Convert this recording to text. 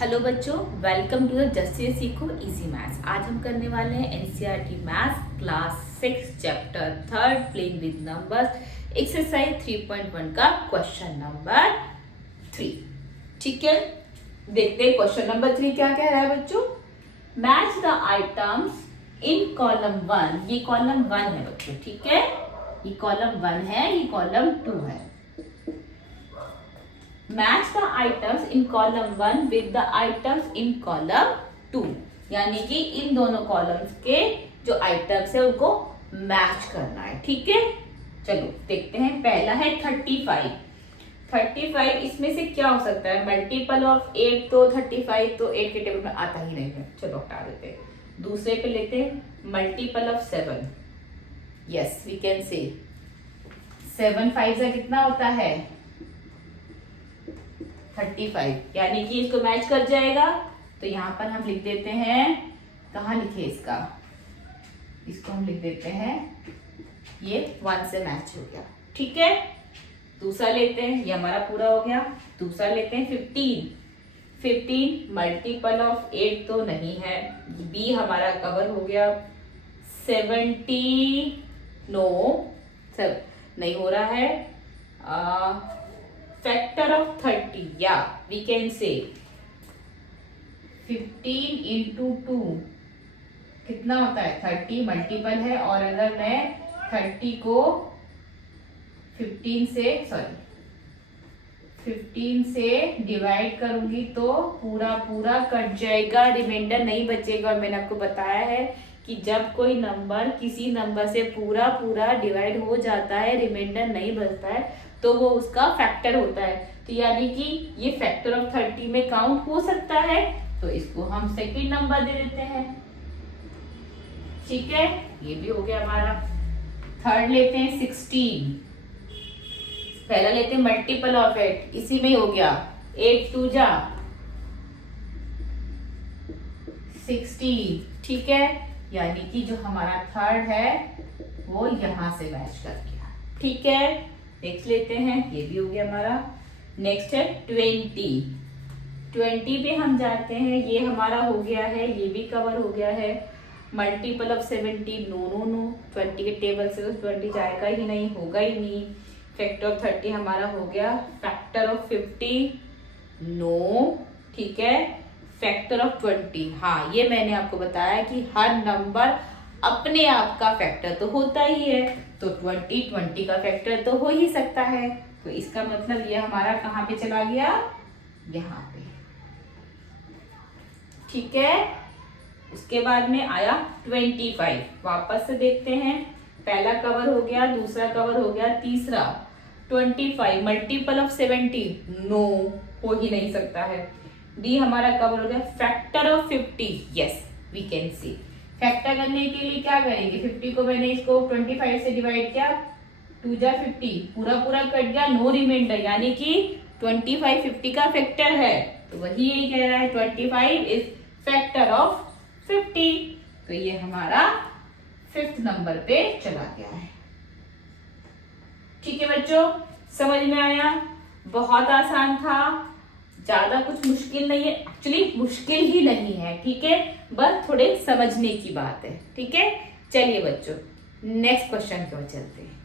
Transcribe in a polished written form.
Hello बच्चों, welcome to the justice सीखो easy maths. आज हम करने वाले हैं NCERT maths class 6 chapter 3 playing with numbers exercise 3.1 का क्वेश्चन नंबर 3। ठीक है, देखते हैं क्वेश्चन नंबर 3 क्या कह रहा है बच्चों। Match the items in column 1। ये कॉलम 1 है बच्चों, ठीक है, ये कॉलम 1 है, ये कॉलम 2 है। Match the items in column 1 with the items in column 2, यानी कि इन दोनों कॉलम्स के जो आइटम्स है उनको मैच करना है। ठीक है, चलो देखते हैं। पहला है 35। इसमें से क्या हो सकता है? मल्टीपल ऑफ 8 तो 35 तो 8 के टेबल में आता ही नहीं है, चलो हटा देते हैं। दूसरे पे लेते हैं multiple of 7। Yes, we can say 7 5 से कितना होता है? 35, यानी कि इसको मैच कर जाएगा। तो यहाँ पर हम लिख देते हैं, कहाँ लिखे इसका, इसको हम लिख देते हैं, ये 1 से मैच हो गया। ठीक है, दूसरा लेते हैं, ये हमारा पूरा हो गया। दूसरा लेते हैं 15 मल्टीपल ऑफ 8 तो नहीं है, बी हमारा कवर हो गया। 70 नो, सब नहीं हो रहा है। फैक्टर ऑफ 30, या वी कैन से 15 इंटू 2 कितना होता है? 30 मल्टीपल है, और अगर मैं 30 को 15 से डिवाइड करूंगी तो पूरा पूरा कट जाएगा, रिमाइंडर नहीं बचेगा। और मैंने आपको बताया है कि जब कोई नंबर किसी नंबर से पूरा पूरा डिवाइड हो जाता है, रिमाइंडर नहीं बचता है, तो वो उसका फैक्टर होता है। तो यानी कि ये फैक्टर ऑफ 30 में काउंट हो सकता है, तो इसको हम सेकंड नंबर दे देते हैं। ठीक है, ये भी हो गया हमारा। थर्ड लेते हैं 16। पहला लेते हैं मल्टीपल ऑफ 8, इसी में ही हो गया। 8 2 जा 16। ठीक है, यानी कि जो हमारा थर्ड है वो यहां से मैच कर गया। ठीक है, नेक्स्ट लेते हैं, ये भी हो गया हमारा। नेक्स्ट है 20 पे हम जाते हैं, ये हमारा हो गया है, ये भी कवर हो गया है। मल्टीपल ऑफ 70 नो, 20 के टेबल से तो 20 जाएगा ही नहीं, होगा ही नहीं। फैक्टर ऑफ 30 हमारा हो गया। फैक्टर ऑफ 50 नो, ठीक है। फैक्टर ऑफ 20, हाँ, ये मैंने आपको बताया कि हर नंबर अपने आप का फैक्टर तो होता ही है, तो 20 का फैक्टर तो हो ही सकता है। तो इसका मतलब ये हमारा कहाँ पे चला गया? यहाँ पे। ठीक है, उसके बाद में आया 25। वापस से देखते हैं, पहला कवर हो गया, दूसरा कवर हो गया, तीसरा 25 मल्टीपल ऑफ 70 नो, हो ही नहीं सकता है। डी हमारा कवर हो गया। Factor of 50, yes we can see. Factor करने के लिए क्या करेंगे? 50 को मैंने इसको 25 से डिवाइड किया, 2 जा 50, पूरा पूरा कट गया, नो रिमाइंडर, यानी कि 25 50 का फैक्टर है। तो वही यही कह रहा है, 25 इज फैक्टर ऑफ 50। तो ये हमारा 5th नंबर पे चला गया है। ठीक है बच्चों, समझ में आया? बहुत आसान था, ज्यादा कुछ मुश्किल नहीं है, एक्चुअली मुश्किल ही नहीं है। ठीक है, बस थोड़े समझने की बात है। ठीक है, चलिए बच्चों नेक्स्ट क्वेश्चन की ओर चलते हैं।